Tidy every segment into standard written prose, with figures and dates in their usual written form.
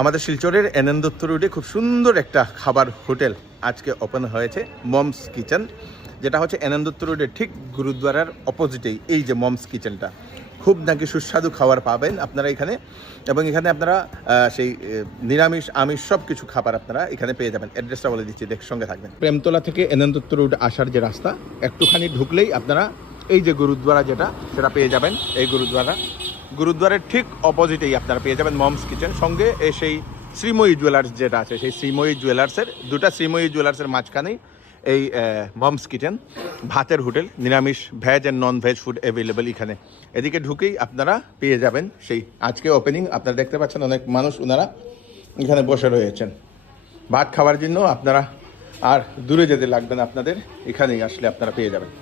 আমাদের শিলচরের এনএন দত্ত রোডে খুব সুন্দর একটা খাবার হোটেল আজকে ওপেন হয়েছে, মমস কিচেন, যেটা হচ্ছে এনএন দত্ত রোডের ঠিক গুরুদ্বারার অপোজিটেই এই যে মমস কিচেনটা। খুব নাকি সুস্বাদু খাবার পাবেন আপনারা এখানে, এবং এখানে আপনারা সেই নিরামিষ আমিষ সব কিছু খাবার আপনারা এখানে পেয়ে যাবেন। অ্যাড্রেসটা বলে দিচ্ছি, সঙ্গে থাকবেন। প্রেমতলা থেকে এনএন দত্ত রোড আসার যে রাস্তা, একটুখানি ঢুকলেই আপনারা এই যে গুরুদ্বারা যেটা সেটা পেয়ে যাবেন। এই গুরুদ্বারের ঠিক অপোজিটেই আপনারা পেয়ে যাবেন মমস কিচেন। সঙ্গে সেই শ্রীময়ী জুয়েলার্স যেটা আছে, সেই শ্রীময়ী জুয়েলার্সের শ্রীময়ী জুয়েলার্সের মাঝখানেই এই মমস কিচেন, ভাতের হোটেল, নিরামিষ veg and non veg food available এখানে। এদিকে ঢুকেই আপনারা পেয়ে যাবেন সেই আজকে ওপেনিং। আপনারা দেখতে পাচ্ছেন অনেক মানুষ ওনারা এখানে বসে রয়েছেন ভাত খাওয়ার জন্য। আপনারা আর দূরে যেতে লাগবে না, আপনাদের এখানেই আসলে আপনারা পেয়ে যাবেন।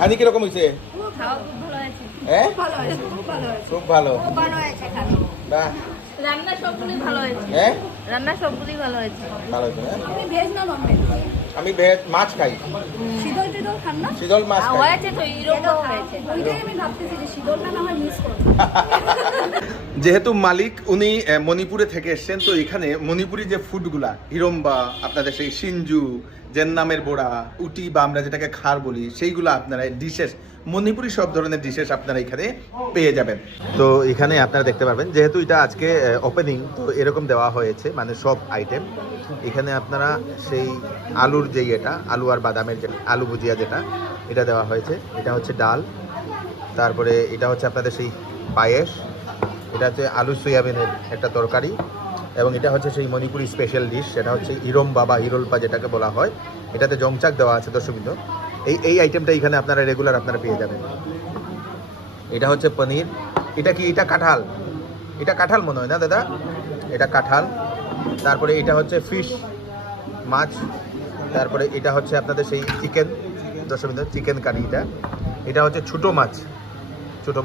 খানি কিরকম হয়েছে? খুব ভালো। রান্না সবগুলি ভালো হয়েছে। রান্না সবগুলি ভালো হয়েছে। আমি ভেজ মাছ খাই। শীতল মাছ হয়েছে তো এরকম হয়েছে। যেহেতু মালিক উনি মণিপুরে থেকে এসছেন, তো এখানে মণিপুরি যে ফুডগুলা, হিরম্বা, আপনাদের সেই সিঞ্জু, জেন্নামের বোড়া, উটি বা আমরা যেটাকে খার বলি, সেইগুলো আপনারা ডিশেস, মণিপুরি সব ধরনের ডিশেস আপনারা এখানে পেয়ে যাবেন। তো এখানে আপনারা দেখতে পারবেন, যেহেতু এটা আজকে ওপেনিং, তো এরকম দেওয়া হয়েছে, মানে সব আইটেম এখানে আপনারা সেই আলুর যেই এটা আলু আর বাদামের যে আলু ভুজিয়া যেটা, এটা দেওয়া হয়েছে। এটা হচ্ছে ডাল, তারপরে এটা হচ্ছে আপনাদের সেই পায়েস, এটা হচ্ছে আলু সয়াবিনের একটা তরকারি, এবং এটা হচ্ছে সেই মণিপুরি স্পেশাল ডিশ, সেটা হচ্ছে হিরম্বা বা হিরোলপা যেটাকে বলা হয়। এটাতে জংচাক দেওয়া আছে দর্শকবৃন্দ। এই আইটেমটা এখানে আপনারা রেগুলার আপনারা পেয়ে যাবেন। এটা হচ্ছে পনির। এটা কি? এটা কাঁঠাল। এটা কাঁঠাল মনে হয় না দাদা? এটা কাঁঠাল। তারপরে এটা হচ্ছে ফিশ, মাছ। তারপরে এটা হচ্ছে আপনাদের সেই চিকেন, দর্শকবৃন্দ, চিকেন কারি। এটা হচ্ছে ছোটো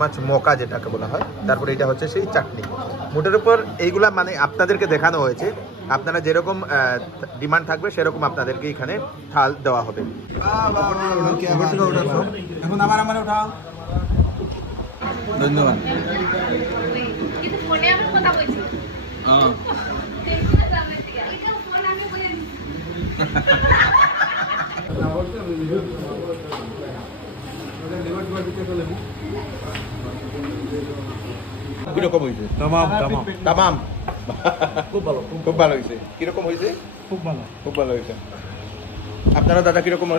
মাছ মোকা যেটাকে বলা হয়। তারপরে এটা হচ্ছে সেই চাটনি। মোটের উপর এইগুলা মানে আপনাদেরকে দেখানো হয়েছে, আপনারা যেরকম ডিমান্ড থাকবে সেরকম আপনাদেরকে এখানে থাল দেওয়া হবে। ধন্যবাদ। কিরকম হয়েছে? তামাম। খুব ভালো হয়েছে। কিরকম হয়েছে? খুব ভালো হয়েছে। আপনারা দাদা কিরকম